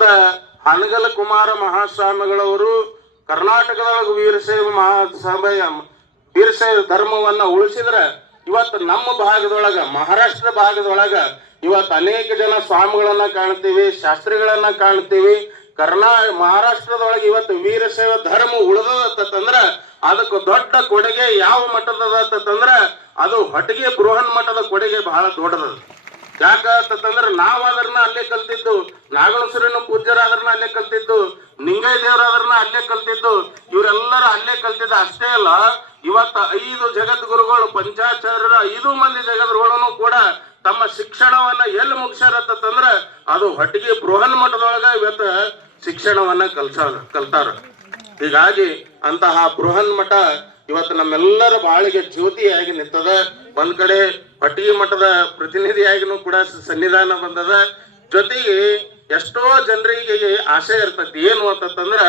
ಇವತ್ತ ಹನಗಲ ಕುಮಾರ ಮಹಾಸ್ವಾಮಿಗಳವರು ಕರ್ನಾಟಕದೊಳಗೆ ವೀರಶೈವ ಮಹಾಸಭೆಯ ವೀರಶೈವ ಧರ್ಮವನ್ನ ಉಳಿಸಿದ್ರ ಇವತ್ತು ನಮ್ಮ ಭಾಗದೊಳಗ ಮಹಾರಾಷ್ಟ್ರ ಭಾಗದೊಳಗ ಇವತ್ತು ಅನೇಕ ಜನ ಸ್ವಾಮಿಗಳನ್ನ ಕಾಣ್ತೀವಿ, ಶಾಸ್ತ್ರಿಗಳನ್ನ ಕಾಣ್ತೀವಿ. ಮಹಾರಾಷ್ಟ್ರದೊಳಗೆ ಇವತ್ತು ವೀರಶೈವ ಧರ್ಮ ಉಳಿದಂದ್ರ ಅದಕ್ಕೆ ದೊಡ್ಡ ಕೊಡುಗೆ ಯಾವ ಮಟ್ಟದಂದ್ರ ಅದು ಹೊಟ್ಟಿಗೆ ಬೃಹನ್ ಮಟ್ಟದ ಕೊಡುಗೆ ಬಹಳ ದೊಡ್ಡದ. ಯಾಕಂತಂದ್ರ ನಾವ್ ಅದನ್ನ ಅಲ್ಲೇ ಕಲ್ತಿದ್ದು, ನಾಗಣಸುರನ ಪೂಜ್ಯರಾದ್ರನ್ನ ಅಲ್ಲೇ ಕಲ್ತಿದ್ದು, ನಿಂಗೈ ದೇವರಾದ್ರನ್ನ ಅಲ್ಲೇ ಕಲ್ತಿದ್ದು, ಇವರೆಲ್ಲರೂ ಅಲ್ಲೇ ಕಲ್ತಿದ್ದು. ಅಷ್ಟೇ ಅಲ್ಲ, ಇವತ್ತ 5 ಜಗದ್ಗುರುಗಳು ಪಂಚಾಚಾರ್ಯರ 5 ಮಂದಿ ಜಗದ್ಗುರುಗಳನ್ನು ಕೂಡ ತಮ್ಮ ಶಿಕ್ಷಣವನ್ನ ಎಲ್ಲಿ ಮುಗಿಸ್ಯಾರತ್ತಂದ್ರ ಅದು ಹೊಟ್ಟಿಗೆ ಬೃಹನ್ ಮಠದೊಳಗ ಇವತ್ತ ಶಿಕ್ಷಣವನ್ನ ಕಲ್ತಾರ. ಹೀಗಾಗಿ ಅಂತಹ ಬೃಹನ್ ಮಠ ಇವತ್ತು ನಮ್ಮೆಲ್ಲರ ಬಾಳಿಗೆ ಜ್ಯೋತಿಯಾಗಿ ನಿಂತದ. ಒಂದ್ ಕಡೆ ಹೊಟ್ಟಿಗೆ ಮಠದ ಪ್ರತಿನಿಧಿಯಾಗಿನೂ ಕೂಡ ಸನ್ನಿಧಾನ ಬಂದದ. ಜೊತೆಗೆ ಎಷ್ಟೋ ಜನರಿಗೆ ಆಸೆ ಇರ್ತೈತಿ, ಏನು ಅಂತಂದ್ರ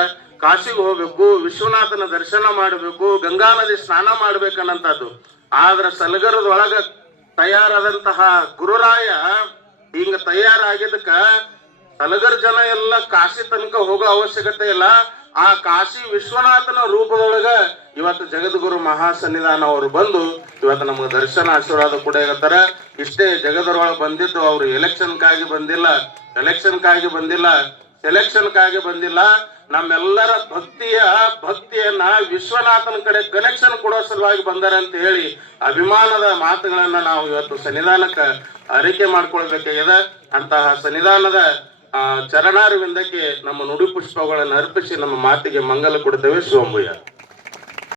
ಕಾಶಿಗೆ ಹೋಗ್ಬೇಕು, ವಿಶ್ವನಾಥನ ದರ್ಶನ ಮಾಡಬೇಕು, ಗಂಗಾ ನದಿ ಸ್ನಾನ ಮಾಡ್ಬೇಕನ್ನಂತದ್ದು. ಆದ್ರ ಸಲಗರದೊಳಗ ತಯಾರಾದಂತಹ ಗುರುರಾಯ ಹಿಂಗ ತಯಾರಾಗಿದ್ದಕ್ಕ ಸಲಗರ ಜನ ಎಲ್ಲ ಕಾಶಿ ತನಕ ಹೋಗೋ ಅವಶ್ಯಕತೆ ಇಲ್ಲ. ಆ ಕಾಶಿ ವಿಶ್ವನಾಥನ ರೂಪದೊಳಗ ಇವತ್ತು ಜಗದ್ಗುರು ಮಹಾಸನ್ನಿಧಾನ ಅವರು ಬಂದು ಇವತ್ತು ನಮ್ಗೆ ದರ್ಶನ ಆಶೀರ್ವಾದ ಕೂಡ ಇರ್ತಾರ. ಇಷ್ಟೇ ಜಗದರೊಳಗೆ ಬಂದಿದ್ದು ಅವ್ರು ಎಲೆಕ್ಷನ್ಕಾಗಿ ಬಂದಿಲ್ಲ, ಸೆಲೆಕ್ಷನ್ಕಾಗಿ ಬಂದಿಲ್ಲ. ನಮ್ಮೆಲ್ಲರ ಭಕ್ತಿಯನ್ನ ವಿಶ್ವನಾಥನ ಕಡೆ ಕನೆಕ್ಷನ್ ಕೊಡೋ ಸಲುವಾಗಿ ಬಂದಾರ ಅಂತ ಹೇಳಿ ಅಭಿಮಾನದ ಮಾತುಗಳನ್ನ ನಾವು ಇವತ್ತು ಸನ್ನಿಧಾನಕ್ಕೆ ಅರಿಕೆ ಮಾಡ್ಕೊಳ್ಬೇಕಾಗಿದೆ. ಅಂತಹ ಸನ್ನಿಧಾನದ ಚರಣಾರವಿಂದಕ್ಕೆ ನಮ್ಮ ನುಡಿ ಪುಷ್ಪಗಳನ್ನು ಅರ್ಪಿಸಿ ನಮ್ಮ ಮಾತಿಗೆ ಮಂಗಲ ಕೊಡ್ತೇವೆ. ಶಿವಂಭಯ್ಯ.